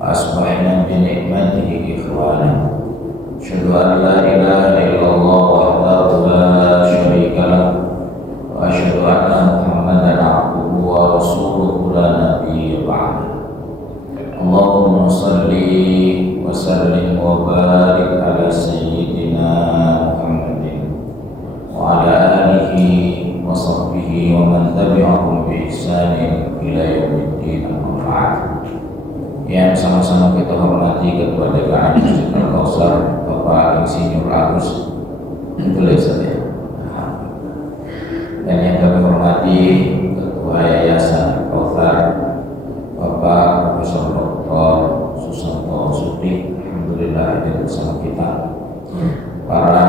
وأصبحنا بنعمته إخوانا. أشهد أن لا إله إلا الله وحده لا شريك له وأشهد أن محمدا عبده ورسوله لا نبي بعده. اللهم صل وسلم وبارك على سيدنا محمد وعلى آله وصحبه ومن تبعهم بإحسان إلى يوم الدين. أما بعد. Yang sama-sama kita hormati Ketua DKM Masjid Al-Kautsar Bapak Insinyur Agus, betul ya saya. Dan yang kami hormati Ketua Yayasan Al-Kautsar Bapak Profesor Dr. Susanto Sukri, alhamdulillah hadir bersama kita. Para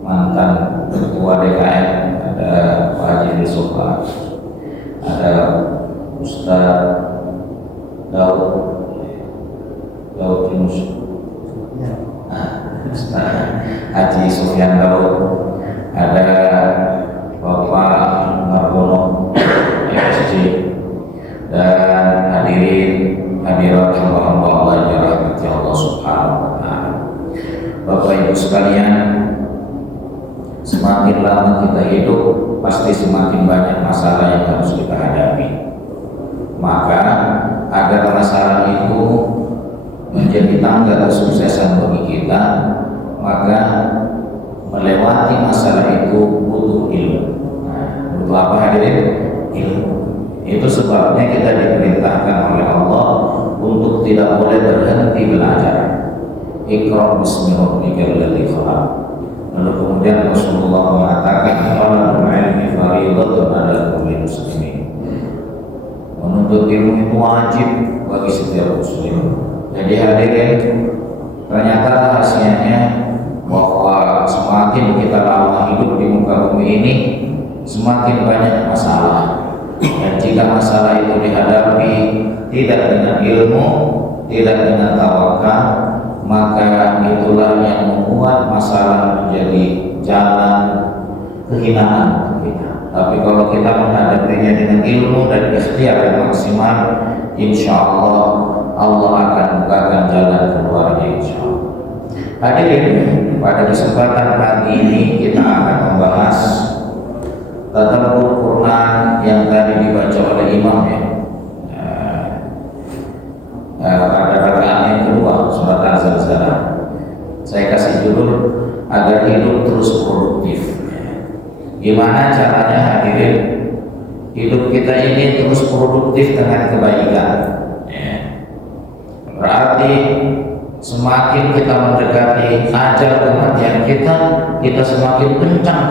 mantan Ketua DKM, ada Pak Haji Sofa, ada Ustaz Daud Yunus, Haji Sufyan Daud, ada Bapak Margono FSJ, dan hadirat hamba-hamba Allah yang dirahmati Allah Subhanahu wa Ta'ala. Bapak Ibu sekalian, semakin lama kita hidup, pasti semakin banyak masalah yang harus kita hadapi. Maka agar masalah itu menjadi tangga kesuksesan bagi kita, maka melewati masalah itu butuh ilmu. Butuh apa hadirin? Ilmu. Itu sebabnya kita diperintahkan oleh Allah untuk tidak boleh berhenti belajar. Iqra bismi rabbikal ladzi khalaq. Lalu kemudian Rasulullah mengatakan, "Talabul ilmi fardhatun 'ala kulli muslimin." Menuntut ilmu itu wajib bagi setiap muslim. Jadi hadirin, ternyata rahasianya bahwa semakin kita lama hidup di muka bumi ini, semakin banyak masalah. Dan jika masalah itu dihadapi tidak dengan ilmu, tidak dengan tawakal, maka itulah yang membuat masalah menjadi jalan kehinaan kita. Tapi kalau kita menghadapinya dengan ilmu dan ikhtiar yang maksimal, insya Allah Allah akan bukakan jalan keluarnya, insya Allah. Hadirin, pada kesempatan pagi ini kita akan membahas tadabbur Quran yang tadi dibaca oleh imam ya. Pada rakaat yang kedua surat Az-Zalzalah. Saya kasih judul agar hidup terus produktif. Gimana caranya hadirin hidup kita ini terus produktif dengan kebaikan ya. Berarti semakin kita mendekati ajal kematian kita semakin kencang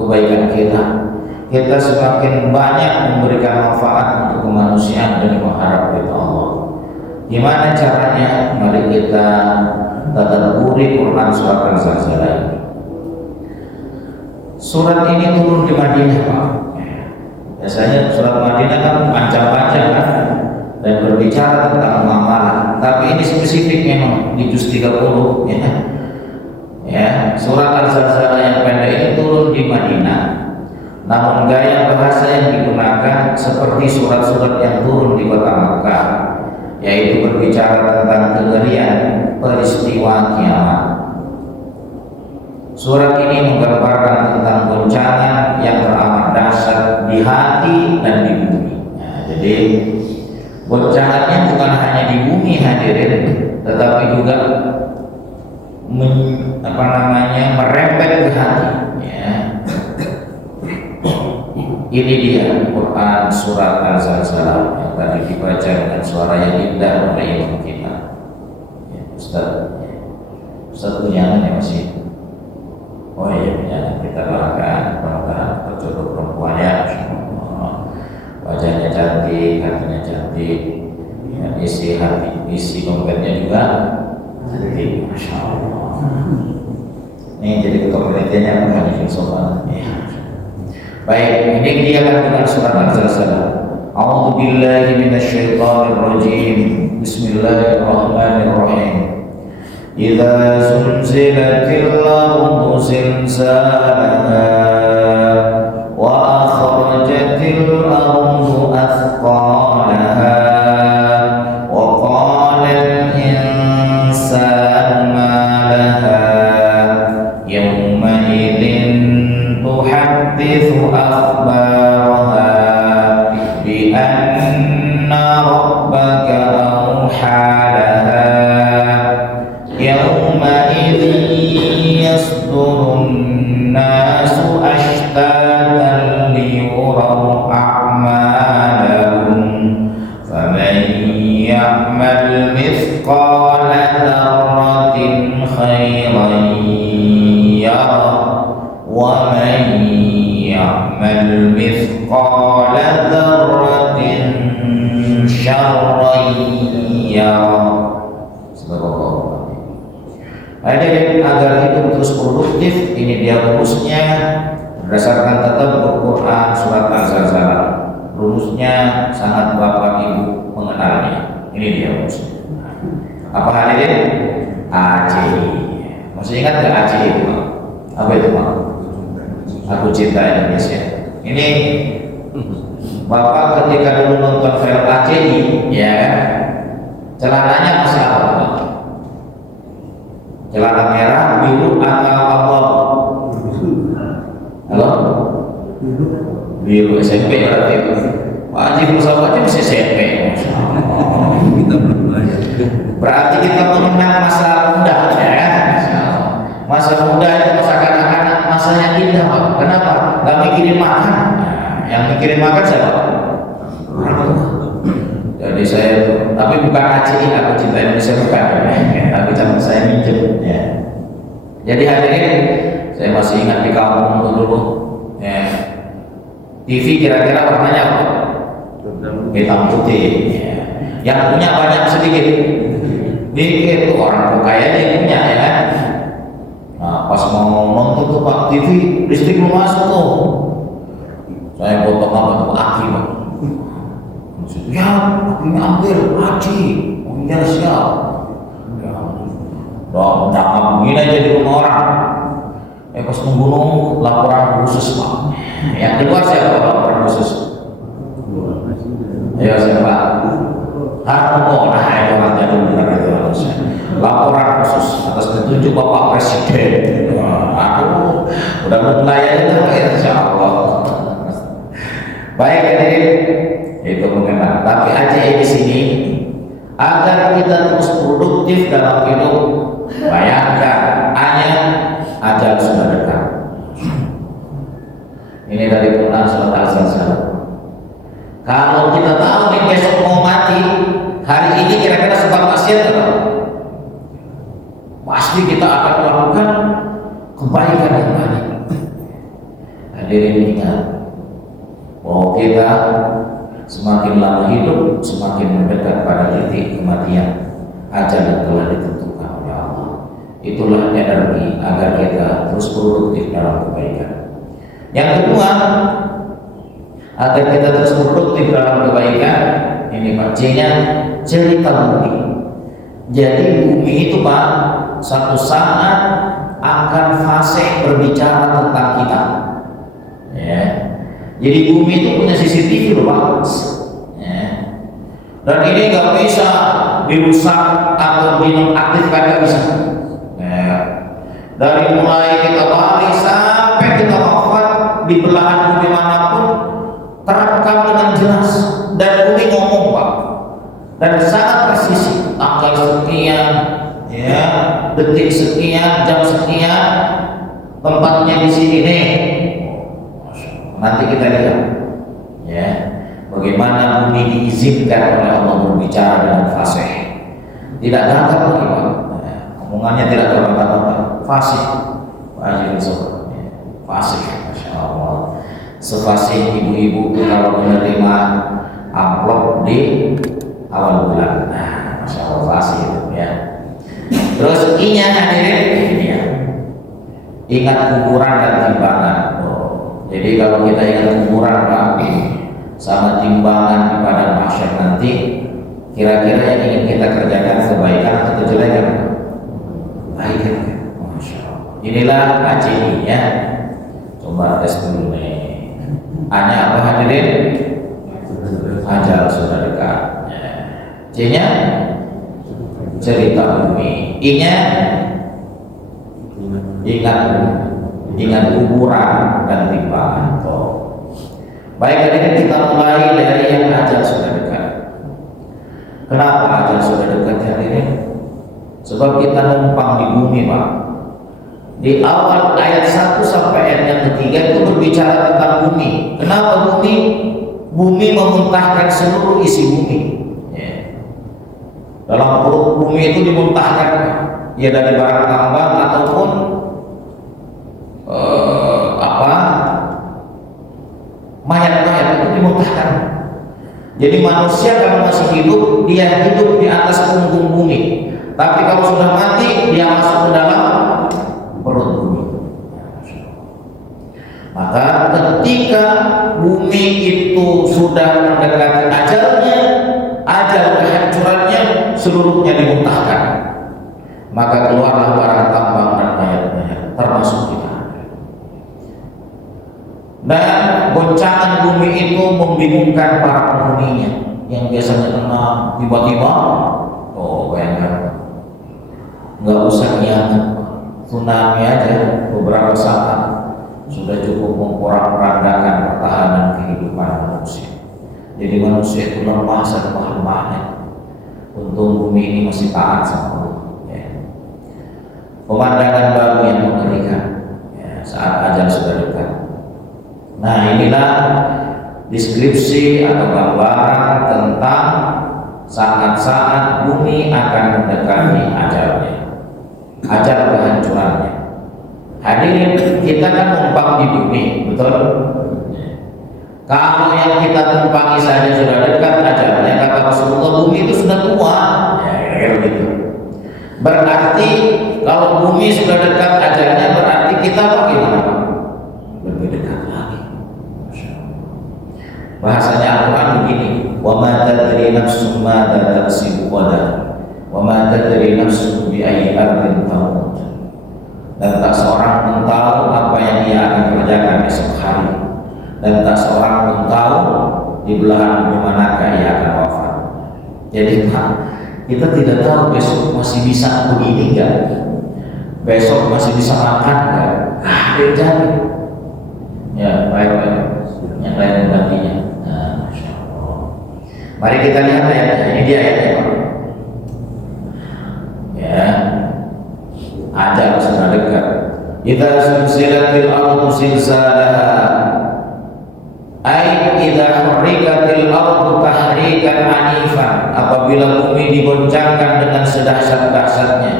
kebaikan kita semakin banyak memberikan manfaat untuk kemanusiaan dan mengharap ridha Allah. Gimana caranya? Mari kita tadabburi Quran surat Az-Zalzalah ini. Surat ini turun di Madinah, Pak. Biasanya surat Madinah kan panjang-panjang kan, dan berbicara tentang muamalah. Tapi ini spesifik memang di juz 30 ya. Ya, surat Az-Zalzalah yang pendek ini turun di Madinah. Namun gaya bahasa yang digunakan seperti surat-surat yang turun di kota Makkah, yaitu berbicara tentang kengerian peristiwa kiamat. Surat ini menggambarkan tentang goncangan yang teramat dahsyat di hati dan di bumi. Nah, jadi goncangannya bukan hanya di bumi hadirin, tetapi juga merembet ke hati. Ya. Ini dia Quran surat Az-Zalzalah yang tadi dibaca dengan suara yang indah oleh imam kita. Ya, Ustaz punya ya masih. Oh iya, ya, kita doakan mudah-mudahan terjodoh perempuan ya, wajahnya cantik, hatinya cantik, ya, isi dompetnya juga cantik, masya Allah. Ini jadi ketua penelitiannya bukan di sopan. Ya. Baik, ini dia dengan surat Az-Zalzalah. A'udzu billahi minasyaitonir rajim. Bismillahirrahmanirrahim. إذا زلزلت الأرض زلزالها وأخرجت الأرض أثقالها وقال ya'mal mithqala dzarratin khairan yara wa man ya'mal mithqala dzarratin syarran yara. Hadirin, agar hidup terus produktif, ini dia rumusnya berdasarkan tadabbur Quran surat Al-Zalzalah. Rumusnya sangat Bapak Ibu mengenalnya. Ini dia rumusnya. Apa hadirin? ACI. Masih ingat nggak ACI itu, Pak? Apa itu, Pak? Aku cinta Indonesia. Ini Bapak ketika dulu nonton film ACI, ya kan? Celananya masih apa, Pak? Celana merah, biru, atau abu-abu? Halo? Biru SMP berarti. Pak Haji bersama aja masih SMP. Berarti kita mengenang masa muda, ya. Masa muda itu masa kanak-kanak, masanya indah, Pak. Kenapa? Gak mikirin makan. Yang mikirin makan siapa? Jadi saya, tapi bukan ACI, aku cinta Indonesia bukan, tapi sama saya minjem, ya. Jadi hadirin, saya masih ingat di kampung dulu, ya. TV kira-kira warnanya apa? Hitam putih, ya. Yang punya banyak sedikit, dikit orang kaya dia punya, ya kan? Nah, pas mau nonton tuh Pak TV, listrik belum masuk tuh. Saya potong apa tuh aki, Pak. Ya, ini ambil haji, punya siap. Ya, dong, jangan begini aja di rumah orang. Pas nunggu laporan khusus, Pak. Yang keluar siapa laporan khusus? Ya siapa? Harto, nah itu orang jadi benar itu harusnya. Laporan khusus atas petunjuk Bapak Presiden. Aduh, udah mulai aja tuh, insya Allah. Baik, hadirin, itu mengenal. Tapi ACI di sini agar kita terus produktif dalam hidup. Bayangkan, hanya ajal sudah dekat. Ini dari Quran surat Al-Zalzalah. Kalau kita tahu nih besok mau mati, hari ini kira-kira sebab maksiat atau pasti kita akan melakukan kebaikan yang banyak. Hadirin ingat, bahwa kita semakin lama hidup, semakin mendekat pada titik kematian. Ajal yang telah ditentukan oleh Allah. Itulah energi agar kita terus produktif dalam kebaikan. Yang kedua, agar kita terus produktif dalam kebaikan, ini pancinya cerita bumi. Jadi bumi itu, Pak, satu saat akan fase berbicara tentang kita. Ya. Jadi bumi itu punya CCTV loh, Pak. Ya. Dan ini nggak bisa dirusak atau dinonaktifkan, nggak bisa. Ya. Dari mulai kita lari sampai kita wafat di belahan bumi manapun terekam dengan jelas, dan bumi ngomong, Pak, dan sangat presisi. Tanggal sekian, ya, detik sekian, jam sekian, tempatnya di sini nih. Nanti kita lihat, ya, bagaimana bumi diizinkan oleh Allah berbicara dengan fasih. Tidak dapat lagi, Pak. Omongannya tidak terlambat, fasih. Fasih, Masya Allah. Sefasih ibu-ibu kalau menerima amplop di awal bulan. Nah, Masya Allah, fasih itu, ya. Terus I-nya hadirin, ini ya. Ingat kuburan dan timbangan. Jadi kalau kita ingat kuburan, Pak, sama timbangan di padang mahsyar nanti, kira-kira yang ingin kita kerjakan kebaikan atau kejelekan? Kebaikan. Masya Allah. Inilah ACI, ya. Coba tes dulu nih. A-nya apa hadirin? Ajal sudah dekat. C-nya cerita bumi. I-nya ingat kuburan dan timbangan. Baik, hadirin, kita mulai dari yang ajal sudah dekat. Kenapa ajal sudah dekat, hadirin? Sebab kita numpang di bumi, Pak. Di awal ayat 1 sampai ayat yang ketiga itu berbicara tentang bumi. Kenapa bumi? Bumi memuntahkan seluruh isi bumi. Ya. Dalam perut bumi itu dimuntahkan, ya dari barang tambang ataupun mayat-mayat itu dimuntahkan. Jadi manusia kalau masih hidup, dia hidup di atas punggung bumi. Tapi kalau sudah mati, dia masuk ke dalam perut bumi. Maka ketika bumi itu sudah mendekati ajalnya, ajal kehancurannya, seluruhnya dimuntahkan. Maka keluarlah barang tambang dan mayat-mayat, termasuk kita. Dan goncangan bumi itu membingungkan para penghuninya yang biasanya tenang, tiba-tiba, bayangkan, nggak usah nyanyi, tsunami aja beberapa saat sudah cukup memporak-porandakan pertahanan kehidupan manusia. Jadi manusia itu lemah lemah-lemahnya. Untung bumi ini masih taat sama Allah. Ya. Pemandangan baru yang mengerikan ya, saat ajal sudah dekat. Nah, inilah deskripsi atau gambaran tentang saat-saat bumi akan mendekati ajalnya, ajal kehancurannya. Hadirin, kita kan numpang di bumi, betul? Kalau yang kita tumpangi saja sudah dekat ajalnya, kata Rasulullah, bumi itu sudah tua. Ya, gitu. Berarti kalau bumi sudah dekat ajalnya, berarti kita bagaimana? Lebih dekat lagi. Bahasanya Al-Quran begini, wa ma tadri nafsun ma taksibu ghadan, wa ma tadri nafsun bi ayyi ardin tamut. Dan tak seorang pun tahu apa yang ia akan kerjakan esok hari, dan tak seorang pun tahu di belahan bumi manakah ia akan wafat. Jadi kita tidak tahu besok masih bisa begini enggak, besok masih bisa makan enggak, jadi ya baik-baik yang lain gantinya. Nah, Masya Allah. Mari kita lihat ayatnya. Ini dia ayatnya, Pak. Ya, ajal sudah dekat. Idza sulsilatil ardu silsalaha, ay idza hurrikatil ardu tahrikan anifan, apabila bumi digoncangkan dengan sedahsyat-dahsyatnya,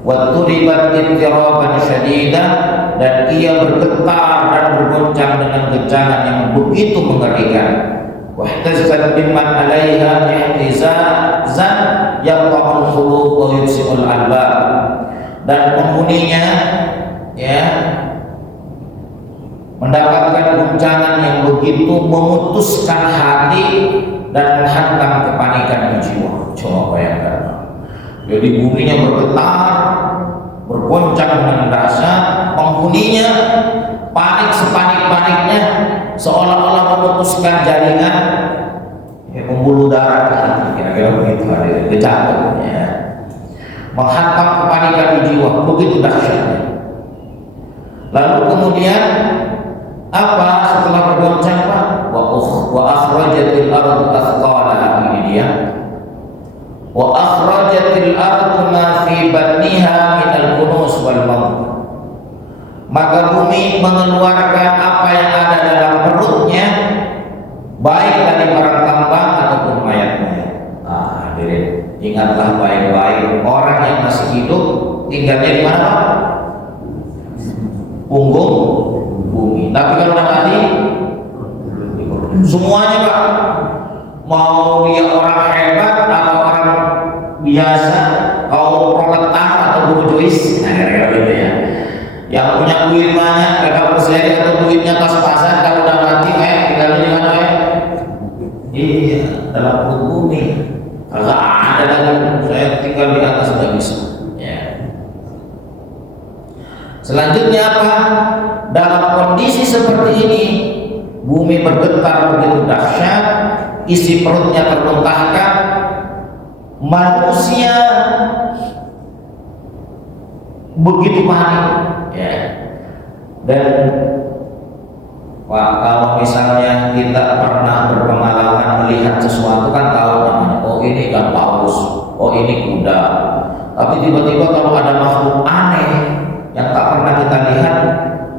wa turibat ittiraban syadidan, dan ia bergetar dan bergoncang dengan goncangan yang begitu mengerikan. Wahtazzat bimman 'alaiha ihtizazan yaqta'ul qulub wa yusibul albab, dan penghuninya ya mendapatkan goncangan yang begitu memutuskan hati dan menghantam kepanikan di jiwa. Coba bayangkan. Jadi buminya bergetar, bergoncang dengan dahsyat, penghuninya panik sepanik-paniknya, seolah-olah memutuskan jaringan pembuluh darah ke hati, kira-kira begitu, ada kejatuhannya, menghantam kepanikan di jiwa, begitu dahsyatnya. Lalu kemudian apa setelah bergoncang, Pak? Wa akhrajatil ardu athqalaha, ini dia. Wa akhrajatil ardu ma fi batniha minal kunuz wal maut. Maka bumi mengeluarkan apa yang ada dalam perutnya, baik dari barang tambang ataupun mayat-mayat. Hadirin, ingatlah baik-baik, orang yang masih hidup tinggalnya di mana, Pak? Punggung bumi. Tapi kalau udah mati, semuanya, Pak, mau dia orang hebat atau orang biasa, kaum proletar atau bourgeois, gitu ya, yang punya duit banyak, kakak perseri atau duitnya pas-pasan, kalau udah mati, tinggal di mana, iya, dalam perut bumi. Kalau ada lagi, saya tinggal di atas sudah bisa. Ya. Selanjutnya apa? Dalam kondisi seperti ini, bumi bergetar begitu dahsyat, isi perutnya termuntahkan, manusia begitu panik, ya. Dan kalau misalnya kita pernah berpengalaman melihat sesuatu, kan tahu namanya, oh ini ikan paus, oh ini kuda. Tapi tiba-tiba kalau ada makhluk aneh yang tak pernah kita lihat,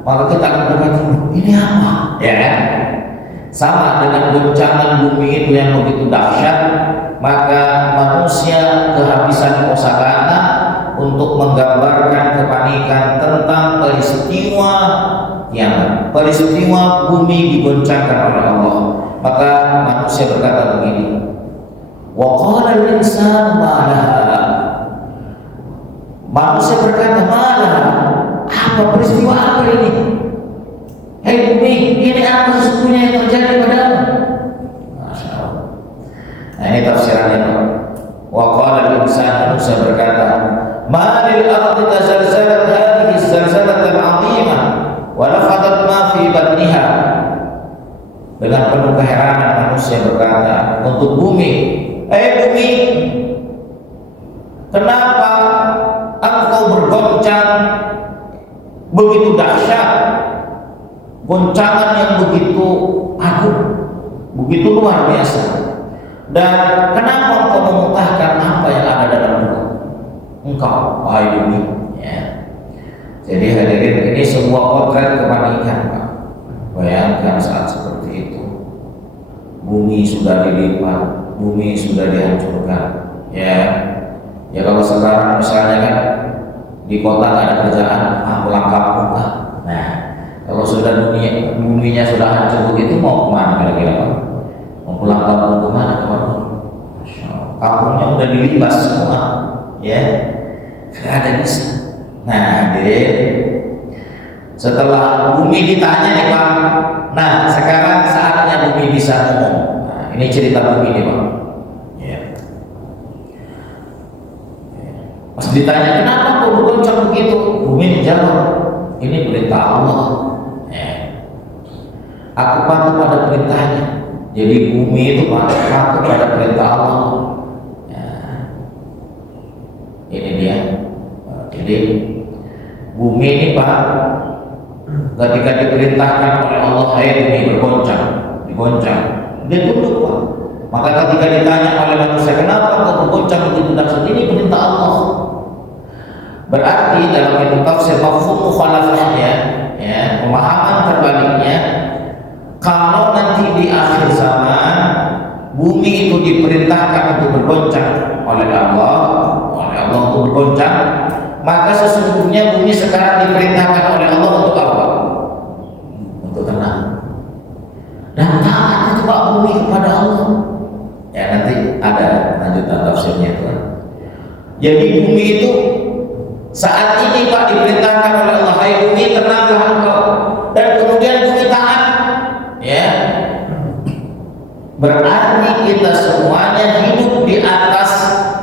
maka kita akan berkata, ini apa? Ya, sama dengan goncangan bumi itu yang begitu dahsyat, maka manusia kehabisan kosakata untuk menggambarkan kepanikan tentang peristiwa kiamat, peristiwa bumi digoncangkan oleh Allah. Maka manusia berkata begini, wa qala al-insanu ma laha. Manusia berkata, malah apa peristiwa apa ini? Hei bumi, ini apa sesungguhnya yang terjadi padamu? Masya Allah. Nah ini tafsirannya. Wa qala al-insanu, manusia berkata, ma lil ardi tazalzalat hadhihi zalzalatan 'azimah wa lafadat ma fi batniha. Dengan penuh keheranan manusia berkata untuk bumi, bumi, kenapa engkau bergoncang begitu dahsyat, goncangan yang begitu agung, begitu luar biasa, dan kenapa engkau memuntahkan apa yang ada dalam perut engkau, wahai bumi? Ya. Jadi hadirin, ini sebuah potret kepanikan, Pak. Bayangkan saat seperti itu, bumi sudah dilipat, bumi sudah dihancurkan. Ya kalau sekarang misalnya kan di kota nggak ada kerjaan, pulang kampung Pak. Nah, kalau sudah buminya sudah hancur begitu, mau kemana kira-kira Pak? Mau pulang kampung kemana kawan? Kampungnya udah dilibas semua, ya, nggak ada bisa. Nah, hadirin, setelah bumi ditanya nih Pak, nah sekarang saatnya bumi bisa ngomong. Nah, ini cerita bumi nih Pak. Pas ditanya kenapa kok bergoncang begitu, bumi menjawab, ini perintah Allah. Aku patuh pada perintahnya. Jadi bumi itu patuh pada perintah Allah. Ini dia. Jadi bumi ini Pak, ketika diperintahkan oleh Allah, bumi bergoncang, digoncang, dia tunduk Pak. Maka ketika ditanya oleh manusia, kenapa kau bergoncang begitu dahsyat, ini perintah Allah. Berarti dalam ilmu tafsir mafhum mukhalafahnya, ya, pemahaman terbaliknya, kalau nanti di akhir zaman bumi itu diperintahkan untuk bergoncang oleh Allah untuk bergoncang, maka sesungguhnya bumi sekarang diperintahkan oleh Allah untuk apa? Untuk tenang dan taat itu Pak bumi kepada Allah. Ya nanti ada lanjutan tafsirnya itu. Jadi bumi itu saat ini Pak diperintahkan oleh Allah, hai bumi tenanglah engkau, dan kemudian bumi taat. Ya, berarti kita semuanya hidup di atas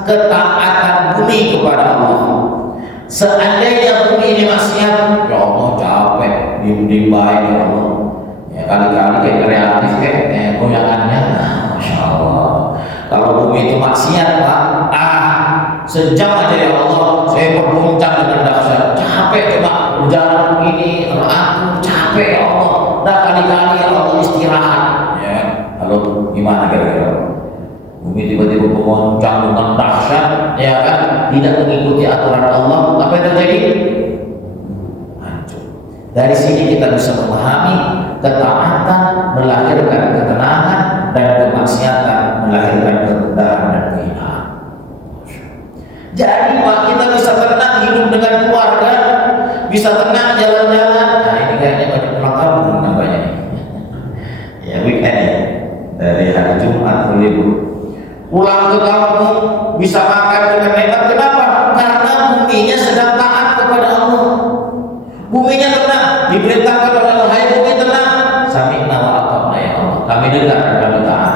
ketaatan bumi kepada Allah. Seandainya bumi ini maksiat, ya Allah capek, diem baik ya Allah. Ya kali-kali kayak kreatif kayak goyangannya, masya Allah. Kalau bumi itu maksiat Pak, sejam aja ya Allah, saya bergoncang dengan dahsyat, capek coba berjalan begini, aku capek ya Allah. Dah kali-kali ya Allah istirahat. Ya, lalu gimana kira-kira? Bumi tiba-tiba bergoncang dengan dahsyat, ya kan? Tidak mengikuti aturan Allah, apa yang terjadi? Hancur. Dari sini kita bisa memahami ketaatan melahirkan ketenangan dan kemaksiatan melahirkan kerendahan dan kehinaan. Jadi Pak, kita bisa tenang hidup dengan keluarga, bisa tenang jalan-jalan. Nah ini kayaknya banyak pulang kampung namanya. Ya weekend ya, dari hari Jumat ke libur, pulang ke kampung bisa makan dengan nikmat. Kenapa? Karena buminya sedang taat kepada Allah. Buminya tenang, diperintahkan oleh Allah, hai bumi tenang, sami'na wa ata'na ya Allah, kami dengar dan kami taat.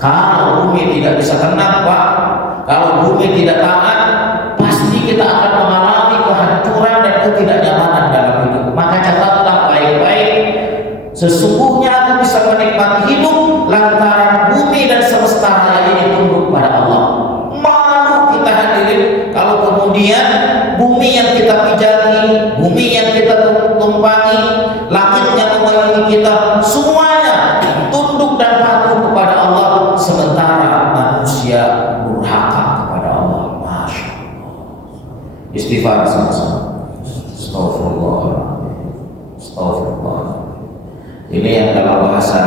Kalau bumi tidak bisa tenang Pak, kalau bumi tidak taat, pasti kita akan mengalami kehancuran dan ketidaknyamanan dalam hidup. Maka catatlah baik-baik, sesungguhnya aku bisa menikmati hidup lantaran bumi dan semesta raya ini tunduk pada Allah. Malu kita hadirin kalau kemudian bumi yang kita pijaki, bumi yang kita tumpangi, langit yang memenuhi kita, semuanya tunduk dan patuh kepada Allah, sementara manusia durhaka kepada Allah. Masya Allah. Istighfar sama-sama. Astagfirullah. Astagfirullah. Ini yang dalam bahasa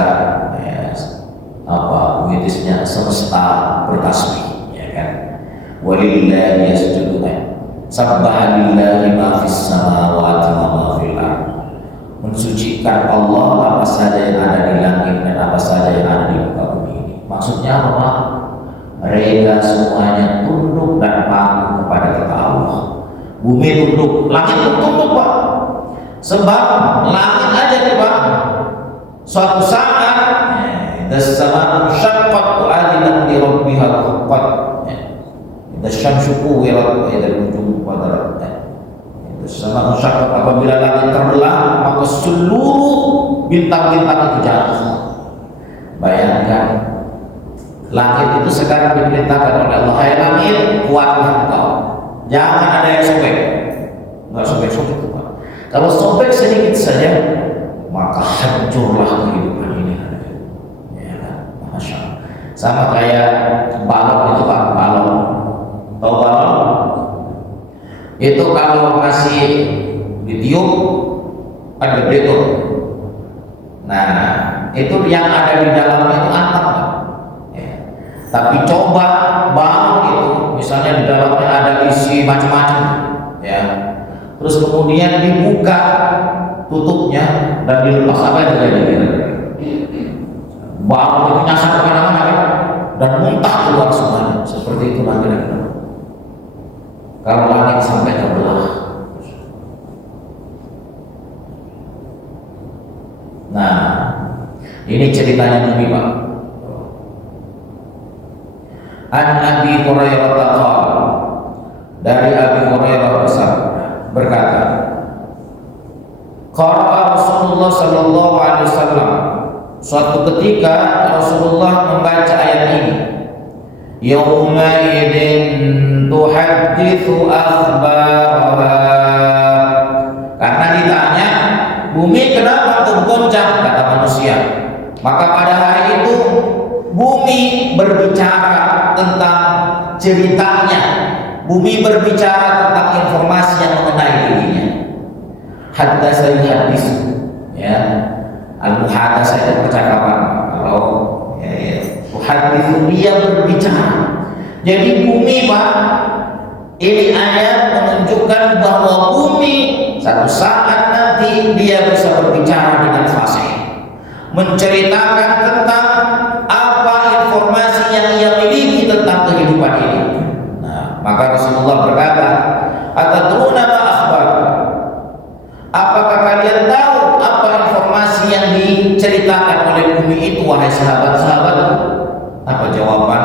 witis sejenak semesta bertasbih, ya kan? Walillahi yasjudu, sabbaha lillahi ma fis samawati wa ma fil ardh. Mensucikan Allah apa saja yang ada di langit dan apa saja yang ada di muka bumi ini. Maksudnya apa? Mereka semuanya tunduk dan patuh kepada kata Allah. Bumi tunduk, langit pun tunduk, Pak. Sebab langit aja nih, Pak, suatu saat as-sama'u syaqqat wa adinat li rabbiha huqqat. As-syamsu kuwirat wa idza nujumu qadarat. As-sama'u syaqqat, apabila langit terbelah maka seluruh bintang-bintang itu jatuh. Bayangkan, langit itu sekarang diperintahkan oleh Allah, hai langit, kuatlah engkau, jangan ada yang sobek. Nggak sobek-sobek itu, Pak. Kalau sobek sedikit saja maka hancurlah kehidupan ini. Ya, Masya Allah. Sama kayak balon itu, Pak. Balon, tahu balon? Itu kalau masih ditiup kan gede tuh. Nah, itu yang ada di dalamnya itu anteng, Pak. Ya. Tapi coba balon itu, misalnya di dalamnya ada isi macam-macam, ya. Terus kemudian dibuka tutupnya dan dilepas, apa yang terjadi? Balon itu nyasar kemana-mana, kan? Dan muntah keluar semuanya. Seperti itu nanti. Kalau langit sampai terbelah. Nah, ini ceritanya Nabi, Pak. An Abi Hurairah qala, dari Abi Hurairah berkata, qala Rasulullah sallallahu alaihi wasallam, suatu ketika Rasulullah membaca ayat ini, yauma idzin tuhadditsu akhbaraha. Karena ditanya, bumi kenapa bergoncang, kata manusia. Maka pada hari itu bumi berbicara tentang ceritanya, bumi berbicara tentang informasi yang mengenai dirinya. Haddatsa hadis, ya, al-muhadatsah itu percakapan. Kalau haditsu dia berbicara. Jadi bumi, Pak, ini ayat menunjukkan bahwa bumi satu saat nanti dia bisa berbicara dengan fasih, menceritakan tentang apa informasi yang ia miliki tentang kehidupan ini. Nah, maka Rasulullah berkata, atadruna ma akhbar? Apakah kalian tahu apa informasi yang diceritakan oleh bumi itu, wahai sahabat-sahabat? Apa jawaban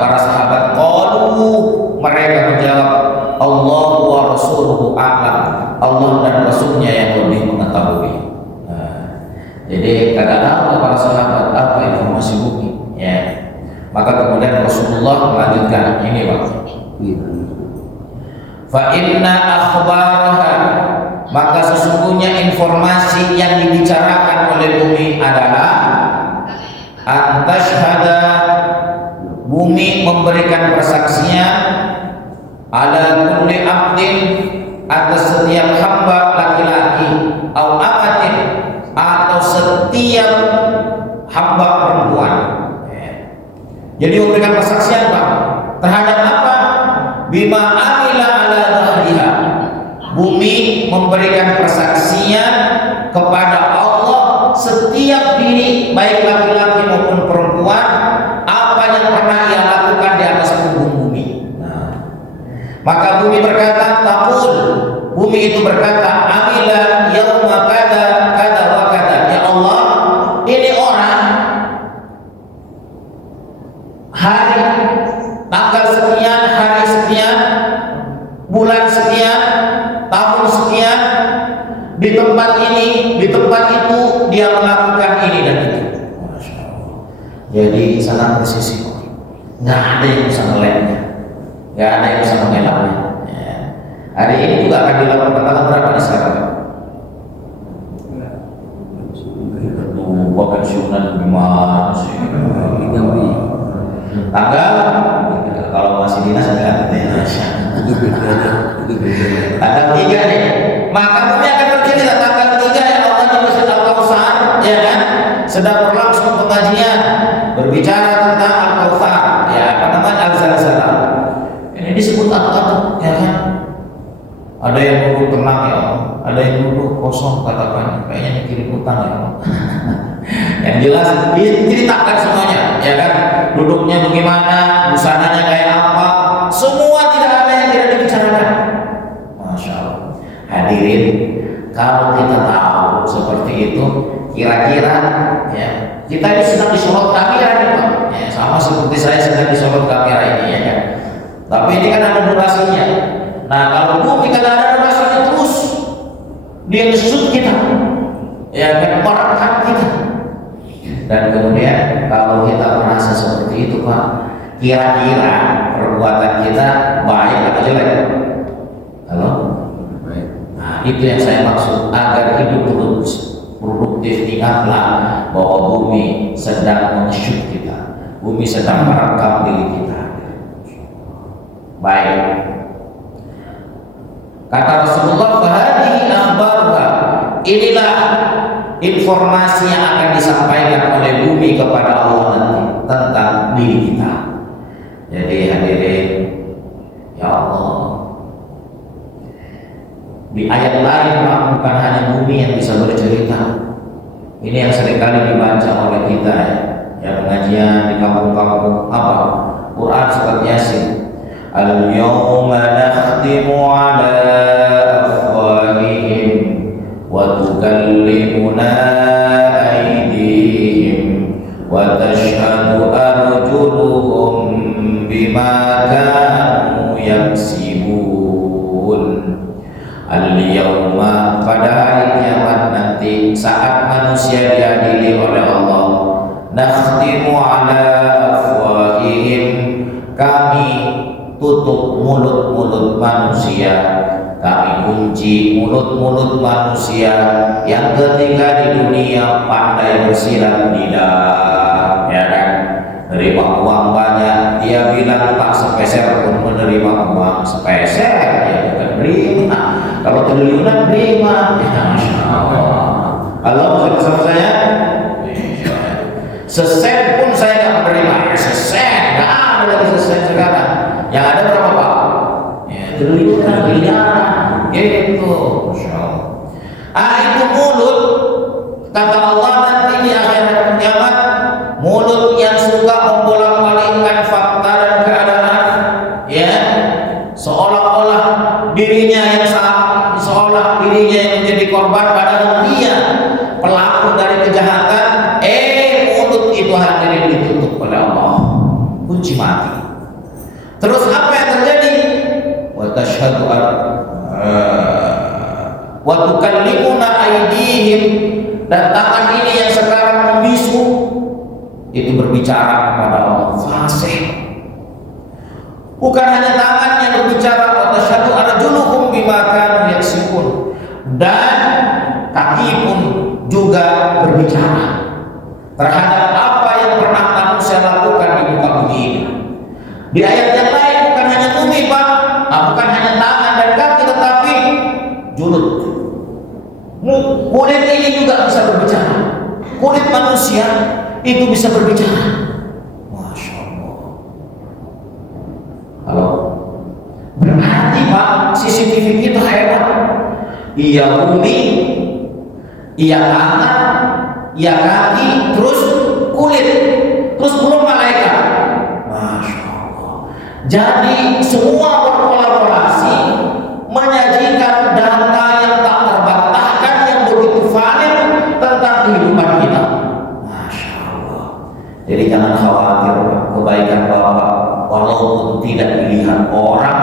para sahabat? Qalu, mereka menjawab, Allah wa rasuluhu a'lam. Allah dan Rasulnya yang lebih mengetahui. Jadi kadang tahu para sahabat apa informasi bumi, ya. Maka kemudian Rasulullah melanjutkan ini, Pak. Fa inna akhbaraha, maka sesungguhnya informasi yang dibicarakan oleh bumi adalah antashhada, bumi memberikan persaksian ala kulli abdin, atas setiap hamba laki-laki, au amatin, atau setiap hamba perempuan. Jadi memberikan persaksian, Pak, terhadap apa? Bima amila ala dhahriha, bumi memberikan persaksian kepada Allah setiap diri, baik laki-laki maupun perempuan, apa yang pernah ia lakukan di atas punggung bumi. Nah, maka bumi berkata, taqul, bumi itu berkata, amila yauma kada kada wa kada. Ya Allah, ini orang hari tanggal sekian, hari sekian, bulan sekian, tahun sekian, di tempat ini, di tempat itu dia melakukan ini dan itu. Jadi sangat presisi, nggak ada yang bisa ngelaknya, nggak ada yang bisa mengelaknya. Ya. Hari ini juga akan dilakukan tanggal berapa nih sekarang? Tuh, pensiunan gimana sih? Tanggal, kalau masih dinas ada tanggal 3 nih. Maka bumi akan bercerita tanggal 3 yang Allah di Masjid Al-Kautsar, ya kan? Sedang berlangsung pengajian. berbicara tentang Al-Kautsar, ya apa namanya, Al-Zalzalah. Ini disebut apa, ya kan? Ada yang duduk tenang ya Allah, ada yang duduk kosong katakan, kayaknya mikirin utang ya Allah. Yang jelas diceritakan semuanya, ya kan? Duduknya bagaimana, busananya kayak apa, semua tidak ada yang tidak dibicarakan. Masya Allah. Hadirin, kalau kita tahu seperti itu, kira-kira ya kita ini sedang disorot kamera nih Pak, ya, sama seperti saya sedang disorot kamera ini ya kan. Tapi ini kan ada durasinya. Nah kalau bumi kan ada durasinya terus, dia ngesut kita, ya kan, merekam kita. Dan kemudian kalau kita merasa seperti itu Pak, kira-kira perbuatan kita baik atau jelek? Halo? Baik. Nah itu yang saya maksud, agar hidup produktif. Ingatlah bahwa bumi sedang mengesut kita, bumi sedang merekam diri kita. Baik. Kata Rasulullah, "Fahadihi akhbaruha." Inilah informasi yang akan disampaikan oleh bumi kepada Allah nanti tentang diri kita. Jadi hadirin, ya Allah, di ayat lain bukan hanya bumi yang bisa bercerita. Ini yang seringkali dibaca oleh kita ya pengajian di kampung-kampung apa? Quran surat Yasin. Al-yawma nakhtimu ala afwahihim wa tukallimuna aydihim wa tashhadu arjuluhum bima kanu yaksibun. Al-yawma, pada hari kiamat nanti, saat manusia diadili oleh Allah, nakhtimu ala afwahihim, kami tutup mulut-mulut manusia, kami kunci mulut-mulut manusia yang ketika di dunia pandai bersilat lidah, ya kan, menerima uang banyak, dia bilang tak sepeser pun menerima uang, sepeser ya bukan terima, kalau triliunan terima, ya Masya Allah. Kalau bersama saya, sesen pun saya nggak menerima, ya sesen, nggak ada lagi sesen sekarang. Yang ada berapa Pak? Ya, triliunan, miliaran, gitu. Masya Allah. Itu mulut, kata Allah nanti di akhirat kiamat, mulut yang suka membolak-balikkan fakta dan keadaan, ya, seolah-olah dirinya yang salah, seolah dirinya yang menjadi korban, padahal dia pelaku dari kejahatan. Mulut itu hadirin ditutup oleh Allah, kunci mati. Terus apa yang terjadi? Wa tashhadu wa tukallimuna aydihim, dan tangan ini yang sekarang membisu itu berbicara kepada Allah. Fasih. Bukan hanya tangan yang berbicara, wa tashhadu arjuluhum bima kanu yaksibun, dan kaki pun juga berbicara terhadap apa yang pernah manusia lakukan di muka bumi ini. Di ayat yang lain bukan hanya bumi Pak, bukan hanya tangan dan kaki, tetapi mulut. Kulit ini juga bisa berbicara. Kulit manusia itu bisa berbicara. Masya Allah. Halo. Berarti Pak, CCTV kita hebat. Iya bumi, iya tangan, iya kaki, terus kulit, terus belum malaikat. Masya Allah. Jadi semua berkolaborasi menyajikan data yang tak terbantahkan, yang begitu valid tentang kehidupan kita. Masya Allah. Jadi jangan khawatir, kebaikan Bapak walaupun tidak dilihat orang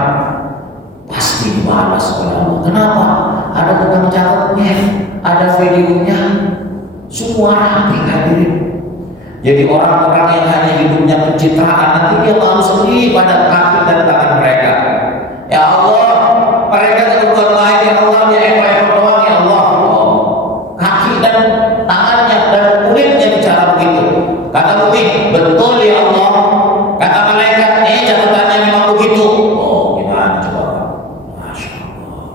pasti dibalas oleh Allah. Kenapa? Ada tukang catatnya, ada videonya, semua rapi hadirin. Jadi orang-orang yang hanya hidupnya pencitraan, nanti dia lalu sedih pada kaki dan tangan mereka. Ya Allah, mereka tidak berbuat baik, ya Allah, dia ekor doang, ya Allah. Kaki dan tangannya dan kulitnya bicara begitu. Kata bumi, betul ya Allah. Kata malaikat, catatannya memang begitu. Oh, gimana coba? Masya Allah.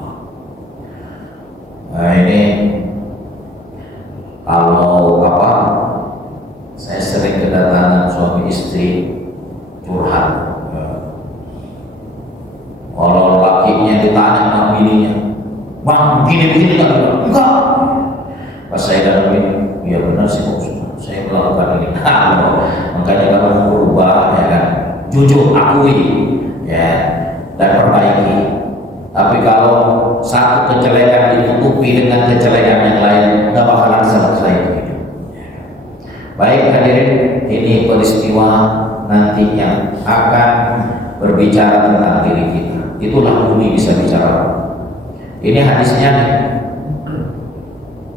Nah ini kalau apa? Saya sering kedatangan suami begini kan? Enggak. Pas saya dalamin, ya benar sih Pak Ustaz, saya melakukan ini. Makanya kalau berubah ya kan, jujur akui ya dan perbaiki. Tapi kalau satu kejelekan ditutupi dengan kejelekan yang lain, nggak bakalan selesai begitu. Baik hadirin, ini peristiwa nanti yang akan berbicara tentang diri kita. Itulah bumi bisa bicara. Ini hadisnya nih.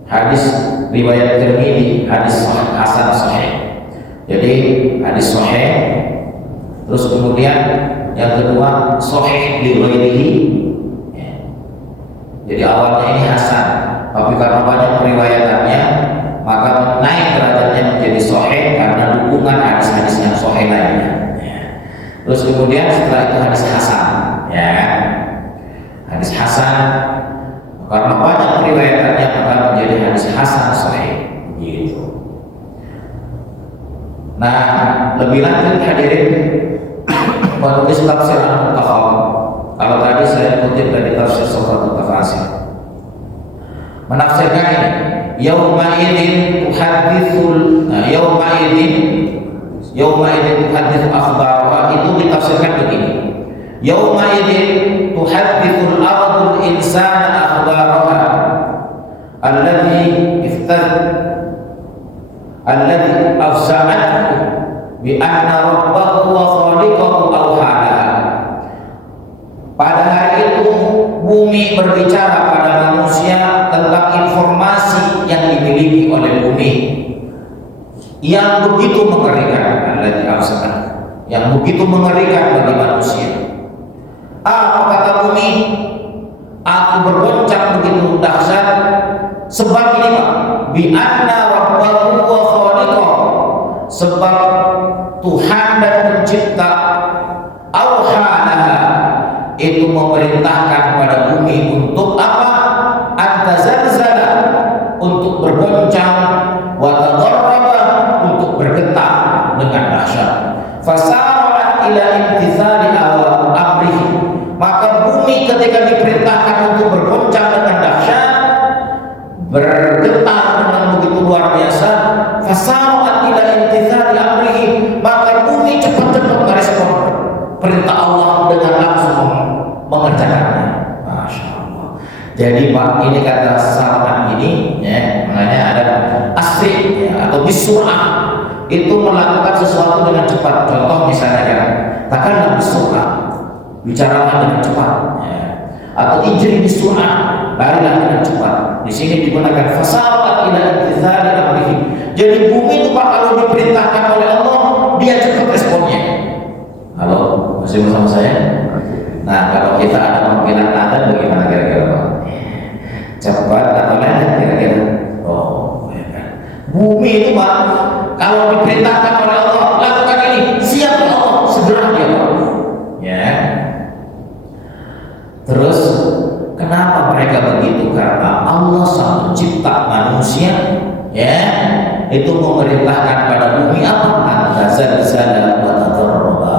Hadis riwayat Tirmidzi, hadis hasan sahih. Jadi hadis sahih, terus kemudian yang kedua sahih li ghairihi. Jadi awalnya ini hasan, tapi karena banyak periwayatannya, maka naik derajatnya menjadi sahih karena dukungan hadis-hadis yang sahih lainnya. Terus kemudian setelah itu hadis hasan, ya, hadis hasan karena banyak periwayatannya maka menjadi hadis hasan sahih, gitu. Nah, lebih lanjut hadirin, penulis tafsir Al-Muntahab. Kalau tadi saya kutip dari tafsir Suratul Tafasir, menafsirkan ini, yauma idzin tuhadditsul yauma idzin tuhadditsu akhbara, itu ditafsirkan begini. Yauma idzin tuhadditsul ardul insana akhbaraha alladhi afza'athu bi anna rabbahu wa khaliqahu awhalaha. Pada hari itu bumi berbicara pada manusia tentang informasi yang dimiliki oleh bumi yang begitu mengerikan, yang begitu mengerikan bagi manusia. Apa kata bumi? Aku bergoncang begitu dahsyat sebab ini Pak, bi anna rabbahu wa khaliqahu, sebab Tuhan dan pencipta auhanaha itu memerintahkan pada bumi untuk apa? Antazalzala, untuk bergoncang, wa tadarraba, untuk bergetar dengan dahsyat. Fasarat ila imtithali amrihi, maka bumi ketika diperintahkan untuk bergoncang dengan dahsyat, bergetar dengan begitu luar biasa, fasarat ila imtithali amrihi, maka bumi cepat-cepat merespon perintah Allah dengan langsung mengerjakannya. Masya Allah. Jadi Pak, ini kata sahabat ini, ya, makanya ada asri ya, atau bisurah, itu melakukan sesuatu dengan cepat. Contoh misalnya kan, takkanlah bisurah, bicaralah dengan cepat, ya. Atau ijri bisurah, larilah dengan cepat. Di sini digunakan fasarat ila imtithali amrihi. Jadi bumi itu Pak, kalau diperintahkan oleh Allah, dia cepat responnya. Halo, masih bersama saya? Nah, kalau kita ada panggilan adzan bagaimana kira-kira Pak? Cepat atau lambat kira-kira? Oh, ya kan. Bumi itu Pak, kalau diperintahkan oleh Allah, lakukan ini, siap ya Allah, segera dia Pak. Ya. Terus kenapa mereka begitu? Karena Allah sang pencipta manusia, ya, itu memerintahkan pada bumi apa? Antazalzala wa tadarraba,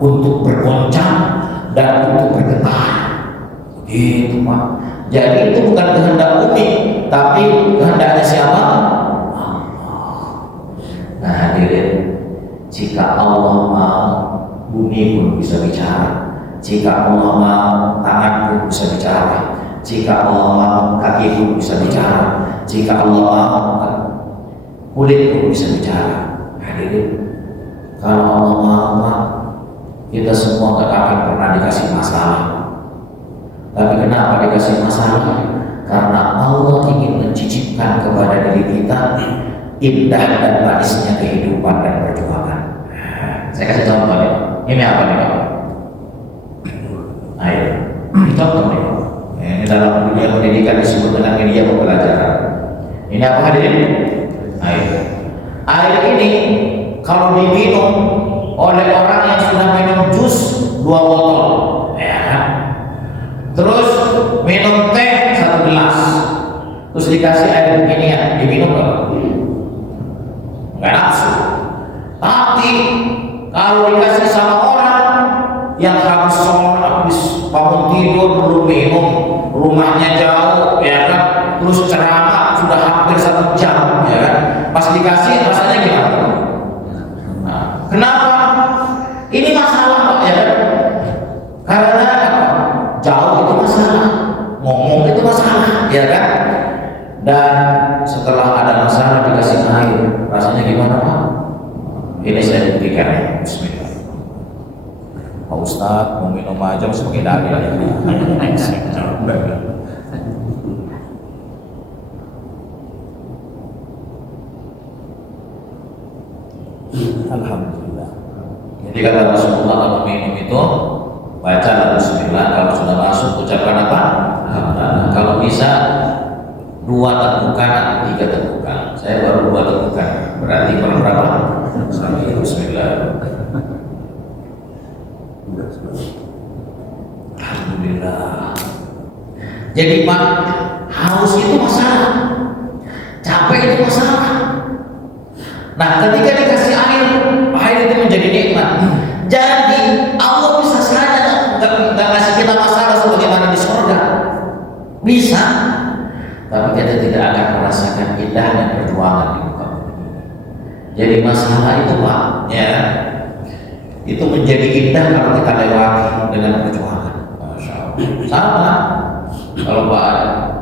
untuk bergoncang dan untuk bergetar. Gitu Pak. Jadi itu bukan kehendak bumi, tapi kehendaknya siapa? Allah. Nah hadirin, jika Allah mau, bumi pun bisa bicara. Jika Allah mau, tangan pun bisa bicara. Jika Allah mau, kaki pun bisa bicara. Jika Allah mau, kulit pun bisa bicara. Hadirin, kalau Allah mau, kita semua gak akan pernah dikasih masalah. Tapi kenapa dikasih masalah? Karena Allah ingin mencicipkan kepada diri kita indah dan manisnya kehidupan dan perjuangan. Saya kasih contoh nih. Ini apa nih Pak? Ayo, contoh nih. Ini dalam dunia pendidikan disebut dengan media pembelajaran. Ini apa hadirin? Air. Air ini kalau diminum oleh orang yang sudah minum jus 2 botol, ya kan? Terus minum teh 1 gelas, terus dikasih air beginian, diminum nggak nafsu. Tapi kalau dikasih sama orang yang habis sholat, habis bangun tidur belum minum, rumahnya jauh, ya kan, terus ceramah sudah hampir 1 jam, ya kan, pas dikasih rasanya gimana? Nah, kenapa? Ini masalah Pak, ya kan? Karena apa? Jauh itu masalah, ngomong itu masalah, ya kan? Dan setelah ada masalah dikasih air, rasanya gimana Pak? Ini saya buktikan ya. Bismillah. Pak Ustadz mau minum aja masih pakai dalil ya. Alhamdulillah. Jadi kata Rasulullah kalau minum itu baca Bismillah, kalau sudah masuk ucapkan apa? Alhamdulillah. Kalau bisa 2 tegukan atau 3 tegukan. Saya baru 2 tegukan. Berarti berapa? Bismillah. Alhamdulillah. Jadi Pak, haus itu masalah, capek itu masalah. Nah, ketika dikasih air itu menjadi nikmat. Jadi Allah bisa saja nggak kasih kita masalah sebagaimana di surga, bisa. Tapi kita tidak akan merasakan indahnya perjuangan di muka bumi. Jadi masalah itu Pak, ya, itu menjadi indah kalau kita lewati dengan perjuangan. Masya Allah. Sama kalau Pak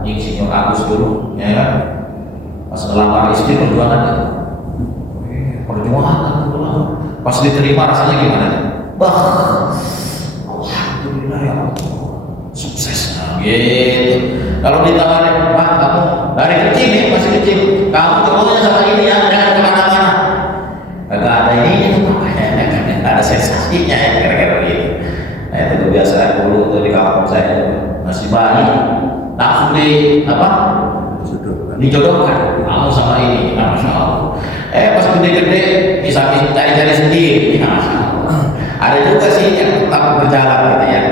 Insinyur Agus dulu, ya, pas ngelamar istri perjuangan itu, perjuangan itu, pas diterima rasanya gimana? Bah, alhamdulillah ya Allah, sukses gitu. Kalau ditawarin, Pak, kamu dari kecil nih, masih kecil, kamu kemudian sama ini ya, jangan kemana-mana. Gak ada ininya tuh Pak, gak ada sensasinya ya, kira-kira gitu. Nah itu kebiasaan dulu tuh di kampung saya, masih bayi, langsung apa? Dijodohkan, kamu sama ini, Masya Allah. Pas gede-gede bisa cari-cari sendiri, Masya Allah. Ada juga sih yang tetap berjalan gitu ya.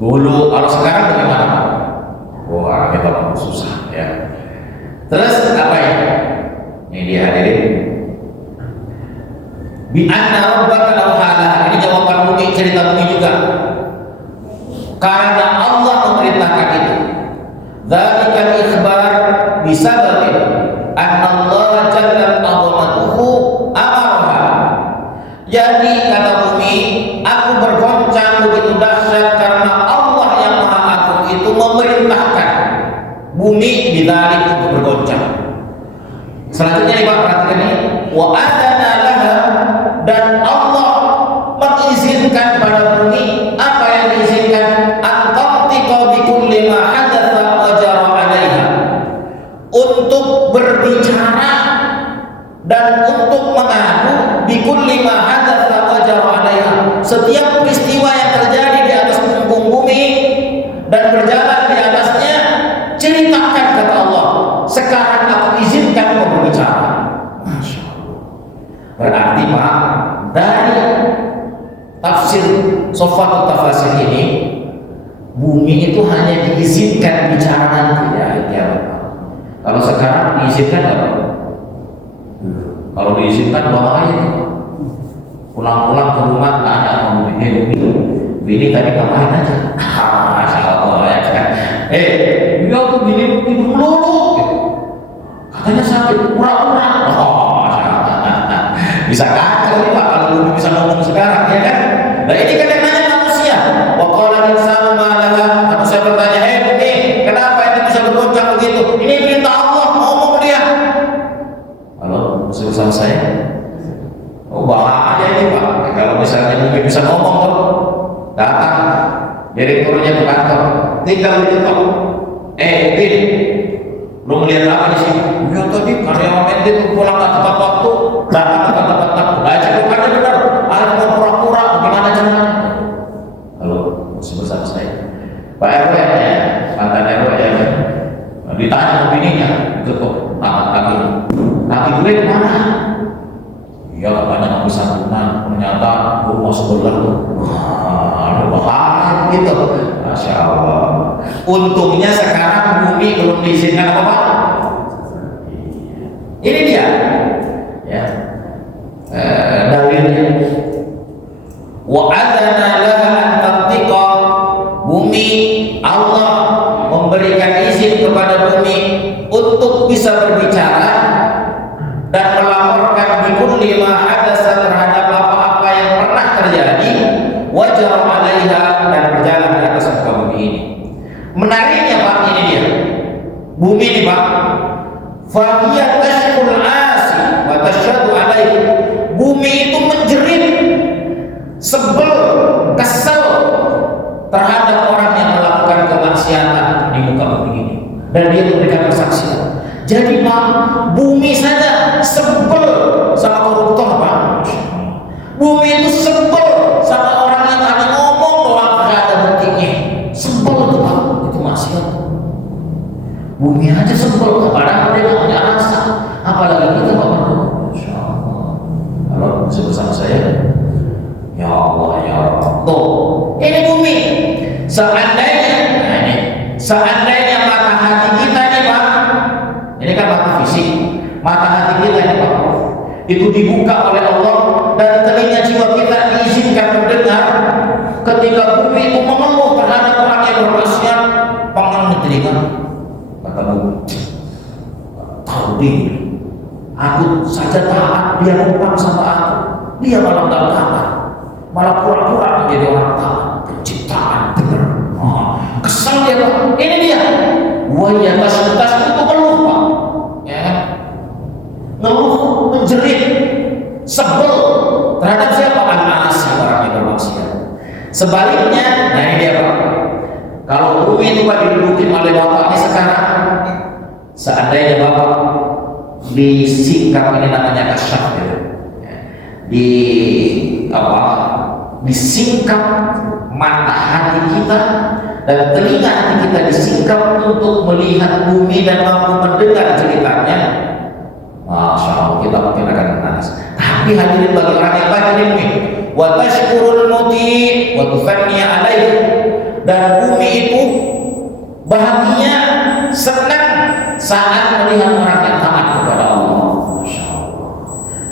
Dulu, kalau sekarang bagaimana Pak? Wah, kita susah ya. Terus apa ya? Ini dia hadirin. Bi anna rabbaka awhala. Ini jawaban Bumi, cerita Bumi juga. Karena Allah memerintahkan itu. Dzalikal ikhbar bisababi anna Allah jalla azamatuhu amaraha. Jadi kata Bumi, aku bergoncang begitu dahsyat karena Allah yang Maha Agung itu memerintahkan Bumi bidzalik untuk bergoncang. Selanjutnya nih Pak, perhatikan ini, wa adana laha, dan Allah mengizinkan pada Bumi, apa yang diizinkan? At-tantiqa bi kulli ma hadatsa wa jara 'alaiha, untuk berbicara dan untuk mengadu bi kulli ma hadatsa wa jara 'alaiha, setiap peristiwa yang terjadi di atas muka bumi dan berjalan di atasnya, ceritakan kata Allah. Sekarang aku izinkan kau berbicara. Masya Allah. Berarti Pak, dari tafsir Sofatul Tafasir ini, bumi itu hanya diizinkan bicara nanti ya. Kalau sekarang diizinkan apa? Kalau diizinkan bahaya. Pulang-pulang ke rumah nggak ada bumi. Bini tadi ngapain aja? Masya Allah ya kan. Dia tuh bini tidur melulu. Katanya sakit pura-pura. Masya Allah. Bisa kacau nih Pak kalau bumi bisa ngomong sekarang, ya kan? Nah ini kan yang nanya manusia. Wa qala al-insanu ma laha. Manusia bertanya, bumi, kenapa ini bisa bergoncang begitu? Ini perintah Allah, ngomong dia. Halo, masih bersama saya? Oh bahaya ini Pak. Kalau misalnya bumi bisa ngomong tuh, datang direkturnya ke kantor, tinggal diketok. Bin, lu melihat apa di sini? Ya tadi karyawan ente tuh pulang nggak tepat waktu, datang ke tempat tamu. Baca bukannya benar, ada pura-pura, gimana caranya? Halo, masih bersama saya. Pak RW ya, mantan RW ya. Ditanya opininya, diketok tangan kaki. Kaki gue kemana? Iya katanya nggak bisa tunang, ternyata rumah sebelah tuh. Ada bahaya gitu. Masya Allah. Untungnya sekarang bumi belum diizinkan apa Pak? Ini dia, ya. Dalilnya. Wa adana laha an tantiqa, bumi Allah bisa berbicara dan melaporkan bikulli ma hadasa terhadap apa-apa yang pernah terjadi, wajar alaiha, dan berjalan di atas muka bumi ini. Menariknya Pak, ini dia bumi ini Pak, fahiyya tashkul asi wa tashhadu alaihi. Bumi itu menjerit, sebel, kesel terhadap orang yang melakukan kemaksiatan di muka bumi ini, dan dia memberikan kesaksian. Jadi Pak, bumi saja sebel sama koruptor Pak. Bumi itu sebel sama orang yang tadi ngomong doang gak ada buktinya. Sebel itu Pak, itu maksiat. Bumi aja sebel, padahal dia gak punya rasa, apalagi kita Pak. Masya Allah. Kalau bisa bersama saya, ya Allah ya Allah. Tuh, ini bumi. Seandainya mata hati kita nih Pak, ini kan mata fisik, mata hati kita ini Pak, itu dibuka oleh Allah, dan telinga jiwa kita diizinkan mendengar ketika bumi itu mengeluh terhadap orang yang bermaksiat. Pangan telinga, kata bumi, tahu diri, aku saja taat, dia numpang sama aku, dia malah gak taat, malah pura-pura menjadi orang taat. Penciptaan benar, kesal dia Pak. Ini dia, wajah tas itu ngeluh Pak, ya, ngeluh, menjerit, sebel terhadap siapa? An-nasi, orang yang bermaksiat. Sebaliknya, nah ini dia Pak, kalau bumi itu Pak didudukin oleh Bapak ini sekarang, seandainya Bapak disingkap, ini namanya kasyaf ya, disingkap mata hati kita dan telinga hati kita, disingkap untuk melihat bumi dan mampu mendengar ceritanya. Masya Allah, kita mungkin akan menangis. Tapi hadirin, bagi orang yang baik ini, wa tashkurul muti wa tufanniya alaihi, dan bumi itu bahagia, senang saat melihat orang yang taat kepada Allah. Masya Allah.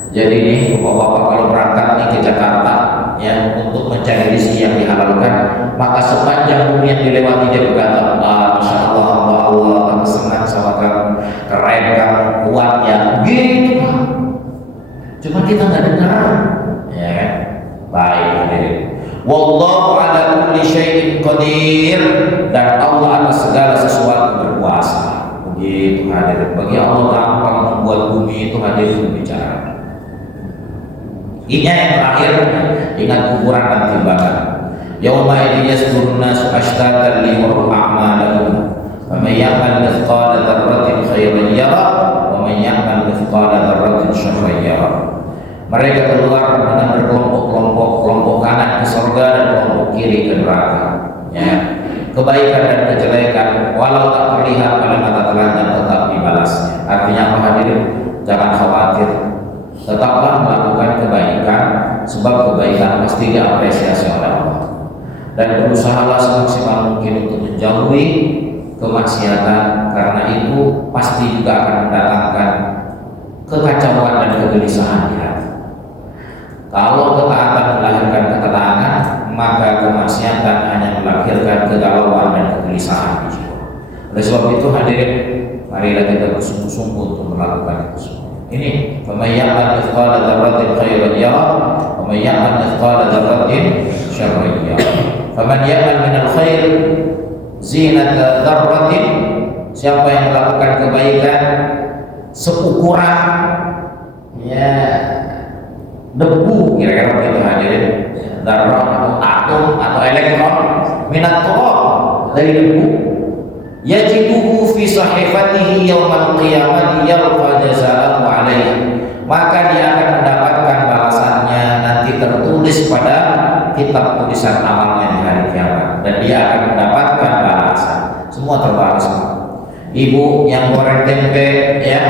Jadi ini bapak-bapak kalau berangkat nih ke Jakarta ya untuk mencari rezeki yang dihalalkan, maka sepanjang bumi yang dilewati dia berkata, Masya Allah, Allah senang sama kamu, keren kamu, kuat ya, gitu. Cuma kita nggak dengar, ya kan? Baik. Wallahu ala kulli syai'in qadir, dan Allah atas segala sesuatu berkuasa. Begitu hadirin. Bagi Allah gampang membuat bumi itu hadirin berbicara. Ini yang terakhir, ingat kuburan dan timbangan. Yauma idin yasdurun nasu ashtatan liyuraw a'malahum, faman ya'mal mithqala dzarratin khairan yara, wa man ya'mal mithqala dzarratin syarran yara. Mereka keluar dengan berkelompok-kelompok, kelompok kanan ke surga dan kelompok kiri ke neraka. Ya. Kebaikan dan kejelekan walau tak terlihat oleh mata telanjang tetap dibalasnya. Artinya apa hadirin? Jangan khawatir. Tetaplah melakukan kebaikan, sebab kebaikan pasti diapresiasi oleh Allah. Dan berusahalah semaksimal mungkin untuk menjauhi kemaksiatan, karena itu pasti juga akan mendatangkan kekacauan dan kegelisahan di hati. Kalau ketaatan melahirkan ketenangan, maka kemaksiatan hanya melahirkan kegalauan dan kegelisahan di jiwa. Oleh sebab itu hadirin, marilah kita bersungguh-sungguh untuk melakukan itu semua. Ini faman ya'mal mithqala dzarratin khairan yara, wa man ya'mal mithqala dzarratin syarran yara. Faman ya'mal minal khair zinata dzarratin, siapa yang melakukan kebaikan seukuran ya debu, kira-kira begitu hadirin, dzarrah atau atom atau elektron, minat turab, dari debu, yajiduhu fi sahifatihi yaumal qiyamati yalqa jazaahu alaihi, maka dia akan mendapatkan balasannya nanti tertulis pada kitab tulisan amalnya di hari kiamat, dan dia akan mendapatkan balasan. Semua terbalas. Ibu yang goreng tempe ya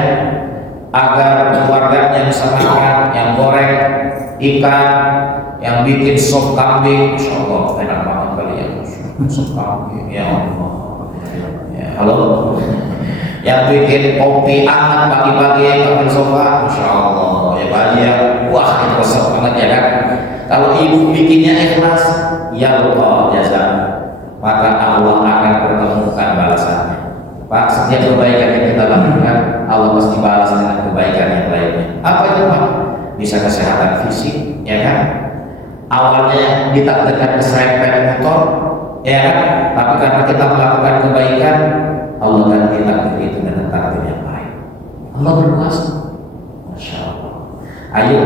agar keluarganya bisa makan, yang goreng ikan, yang bikin sop kambing, Masya Allah enak banget kali ya, sop kambing ya Allah. Halo, yang bikin kopi hangat pagi-pagi pakai sofa, Masya Allah ya Pak ya, wah itu resep banget ya kan. Kalau ibu bikinnya ikhlas, ya Allah jasa, maka Allah akan pertemukan balasannya. Pak, setiap kebaikan yang kita lakukan Allah pasti balas dengan kebaikan yang lainnya. Apa itu Pak? Bisa kesehatan fisik, ya kan? Awalnya ditakdirkan keserempet motor, ya kan? Tapi karena kita melakukan kebaikan, Allah ganti takdir itu dengan takdir yang baik. Allah berkuasa. Masya Allah. Ayo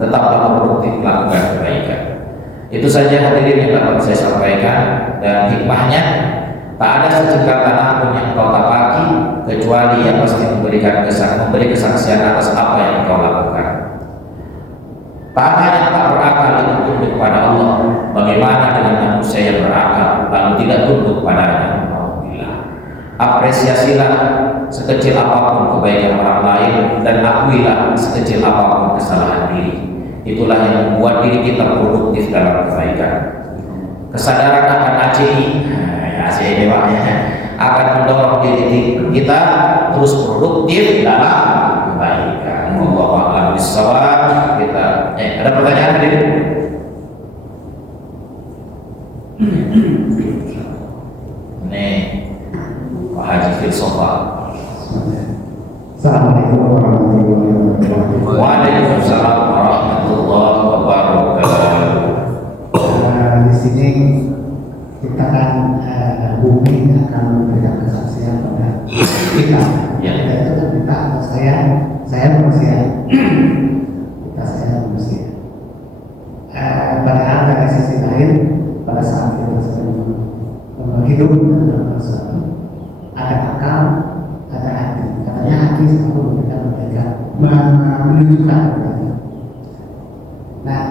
tetaplah produktif melakukan kebaikan. Itu saja hadirin yang dapat saya sampaikan, dan hikmahnya tak ada sejengkal tanah pun yang kau tapaki kecuali yang pasti memberi kesaksian atas apa yang kau lakukan. Tanah yang tak berakal itu tunduk pada Allah. Bagaimana dengan manusia yang berakal lalu tidak tunduk padanya? Alhamdulillah. Apresiasilah sekecil apapun kebaikan orang lain, dan akuilah sekecil apapun kesalahan diri. Itulah yang membuat diri kita produktif dalam kebaikan. Kesadaran akan ACI, ACI akan mendorong diri kita terus produktif dalam kebaikan. Wallahu a'lam bishawab. Kita ada pertanyaan tadi? Nih, Pak Haji Filsofal. Assalamualaikum warahmatullahi wabarakatuh. Waalaikumsalam warahmatullahi wabarakatuh. Di sini kita kan bumi akan memberikan kesaksian pada kita. Ya. Kita itu kan kita atau saya manusia. Saya manusia. Padahal dari sisi lain, pada saat kita sedang hidup dalam sesuatu, ada akal, ada hati. Katanya hati selalu memberikan kebaikan, menunjukkan kebaikan. Nah,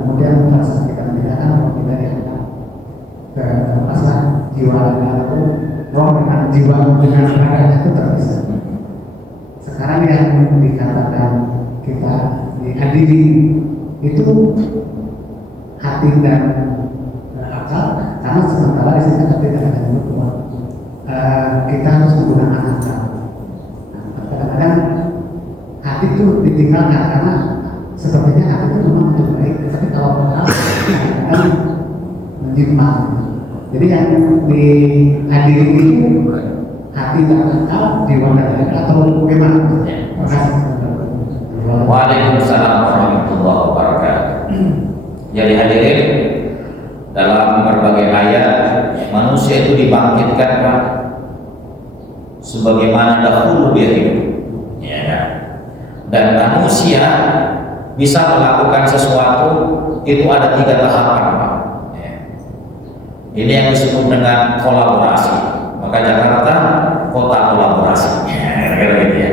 kemudian pada saat kita membedakan bahwa kita diangkat ke pasar jiwa itu, roh dengan jiwa dengan raga itu terpisah. Sekarang yang dikatakan kita dihadiri itu hati dan akal, karena sementara di sini kita tidak ada yang berkuat. Kita harus menggunakan akal. Kadang-kadang hati itu ditinggalkan karena sepertinya hati itu memang untuk baik, tapi kalau akal kadang menyimpang. Jadi yang dihadiri itu hati dan akal, jiwa dan raga, atau bagaimana? Terima kasih. Waalaikumsalam warahmatullahi wabarakatuh. Jadi hadirin, dalam berbagai ayat manusia itu dibangkitkan Pak, sebagaimana dahulu dia hidup, ya kan? Dan manusia bisa melakukan sesuatu itu ada 3 tahapan Pak. Ya. Ini yang disebut dengan kolaborasi. Maka Jakarta kota kolaborasi. Gitu ya.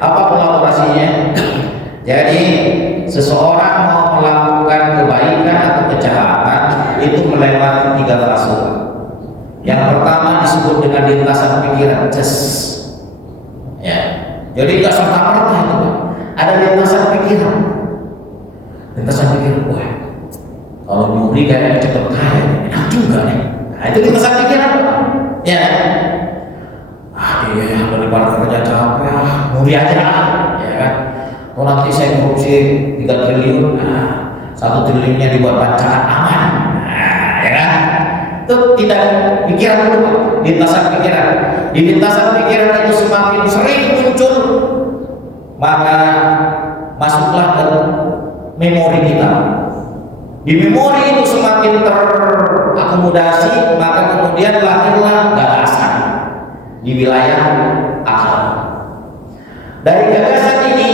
Apa kolaborasinya? Jadi seseorang mau melakukan kebaikan atau kejahatan itu melewati 3 fase. Yang pertama disebut dengan lintasan pikiran, ya. Jadi nggak serta-merta itu, ada lintasan pikiran. Lintasan pikiran, wah, kalau nyuri kayaknya cepet kaya, enak juga nih. Nah, itu lintasan pikiran, ya. Iya, daripada kerja capek, nyuri aja, ya kan. Oh nanti saya korupsi 3 triliun, nah, 1 triliunnya dibuat bancakan aman, nah, ya kan? Itu tidak pikiran dulu, lintasan pikiran. Di lintasan pikiran itu semakin sering muncul, maka masuklah ke memori kita. Di memori itu semakin terakomodasi, maka kemudian lahirlah gagasan di wilayah akal. Dari gagasan ini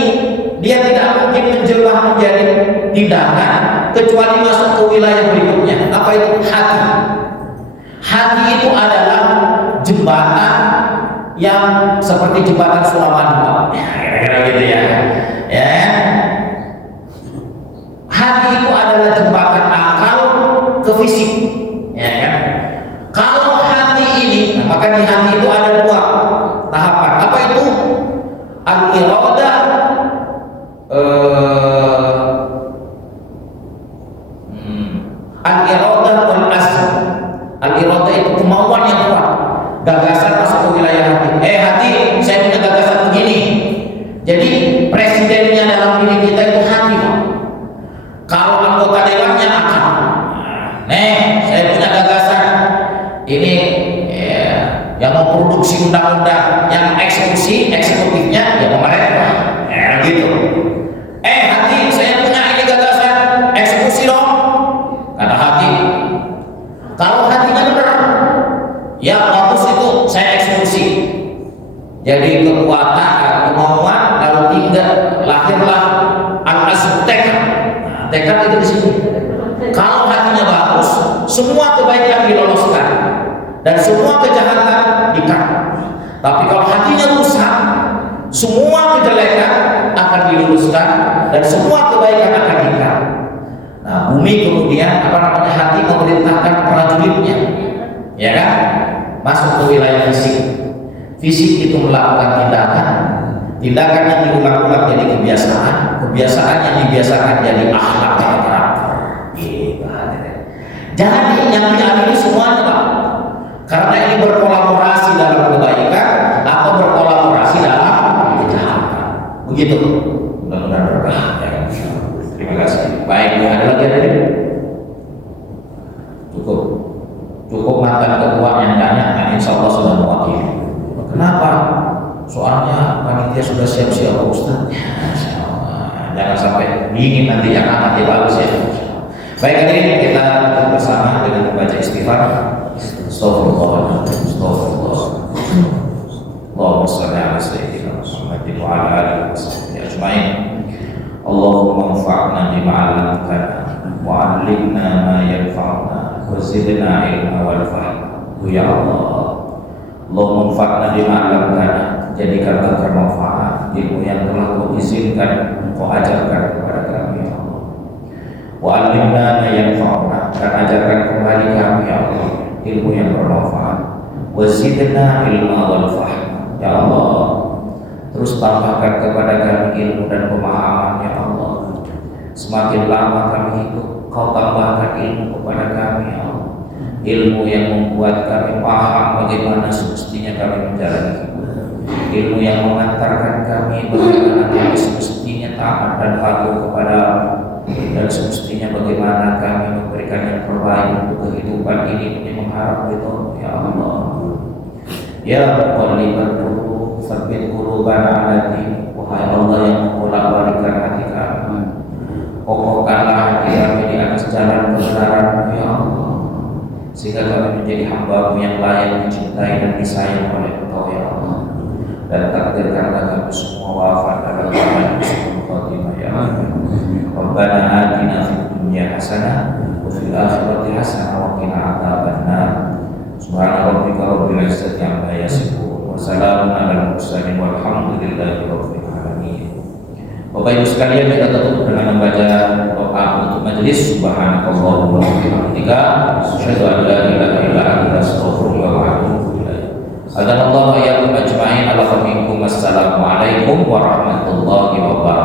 dia tidak mungkin menjelma menjadi tindakan kecuali masuk ke wilayah berikutnya. Apa itu? Hati. Hati itu adalah jembatan yang seperti jembatan Suramadu, ya, kira-kira gitu ya. Ya. Hati itu adalah jembatan akal ke fisik, ya kan? Kalau hati ini, maka di hati itu ada 2 tahapan. Apa itu? Al-iradah, al-iradah wal azm. Al-iradah itu kemauan yang kuat, gagasan masuk ke wilayah hati. Hati, saya punya gagasan begini. Jadi presidennya dalam diri kita itu hati, Pak. Kalau anggota dewannya akal. Saya punya gagasan ini, ya, yang mau memproduksi undang-undang, yang eksekutifnya ya pemerintah, ya gitu. Hati, saya punya ini gagasan, eksekusi dong, kata hati. Kalau hatinya benar, ya bagus itu saya eksekusi. Jadi kekuatan, kemauan, lalu tinggal lahirlah al-azm tekad. Nah, tekad itu di sini. Kalau hatinya bagus, semua kebaikan diloloskan dan semua kejahatan di-cut. Tapi kalau hatinya rusak, semua kejelekan akan diluruskan dan semua kebaikan akan di-cut. Nah, bumi kemudian hati memerintahkan prajuritnya, ya kan, masuk ke wilayah fisik. Fisik itu melakukan tindakan yang diulang-ulang jadi kebiasaan yang dibiasakan jadi akhlak dan karakter. Gitu. Jadi yang diamini semuanya, Pak, karena ini berkolaborasi dalam kebaikan atau berkolaborasi dalam kejahatan. Begitu. Mudah-mudahan berkah. Ya. Terima kasih. Baik, ada lagi? Cukup mantan ketua yang tanya, insya Allah sudah mewakili. Kenapa? Soalnya panitia sudah siap-siap, Pak Ustaz. Jangan sampai dingin nanti yang amat ya, bagus ya. Baik, hadirin, kita bersama dengan membaca istighfar. Astagfirullah, astagfirullah. Allahumma shalli ala sayyidina Muhammadin wa ala alihi wasahbihi ajmain. Allahumma anfa'na bima 'allamtana wa 'allimna ma yanfa'una wa zidna ilma wal fahma. Ya Allah, Allahumma anfa'na bima 'allamtana, jadikanlah bermanfaat ilmu yang telah Kau izinkan Kau ajarkan kepada kami, ya Allah. Wa 'allimna ma yanfa'una, dan ajarkan kembali kami, ya Allah, ilmu yang bermanfaat. Wa zidna ilma wal fahma, ya Allah, terus tambahkan kepada kami ilmu dan pemahaman, ya Allah. Semakin lama kami hidup, Kau tambahkan ilmu kepada kami, ya Allah. Ilmu yang membuat kami paham bagaimana semestinya kami menjalani hidup. Ilmu yang mengantarkan kami bagaimana kami semestinya taat dan patuh kepada, dan semestinya bagaimana kami memberikan yang terbaik untuk kehidupan ini demi mengharap ridho, ya Allah. Ya Muqallibal Qulub, tsabbit qulubana 'ala din. Wahai Allah yang membolak-balikkan hati kami, kokohkanlah hati kami di atas jalan kebenaran, ya Allah, sehingga kami menjadi hamba-Mu yang layak dicintai dan disayang oleh Engkau, ya Allah. Dan takdirkanlah kami semua wafat dalam keadaan husnul khatimah, ya Allah. Rabbana atina fid dunya hasanah wa fil akhirati hasanah wa qina adzabannar. Subhana rabbika rabbil izzati amma yasifun wa salamun alal mursalin walhamdulillahi rabbil alamin. Bapak Ibu sekalian, kita tutup dengan membaca doa untuk majelis. Subhanakallahumma wa bihamdika, asyhadu an la ilaha illa anta, astaghfiruka wa atubu ilaik. Adanallahu wa iyyakum ajma'in. Assalamualaikum warahmatullahi wabarakatuh.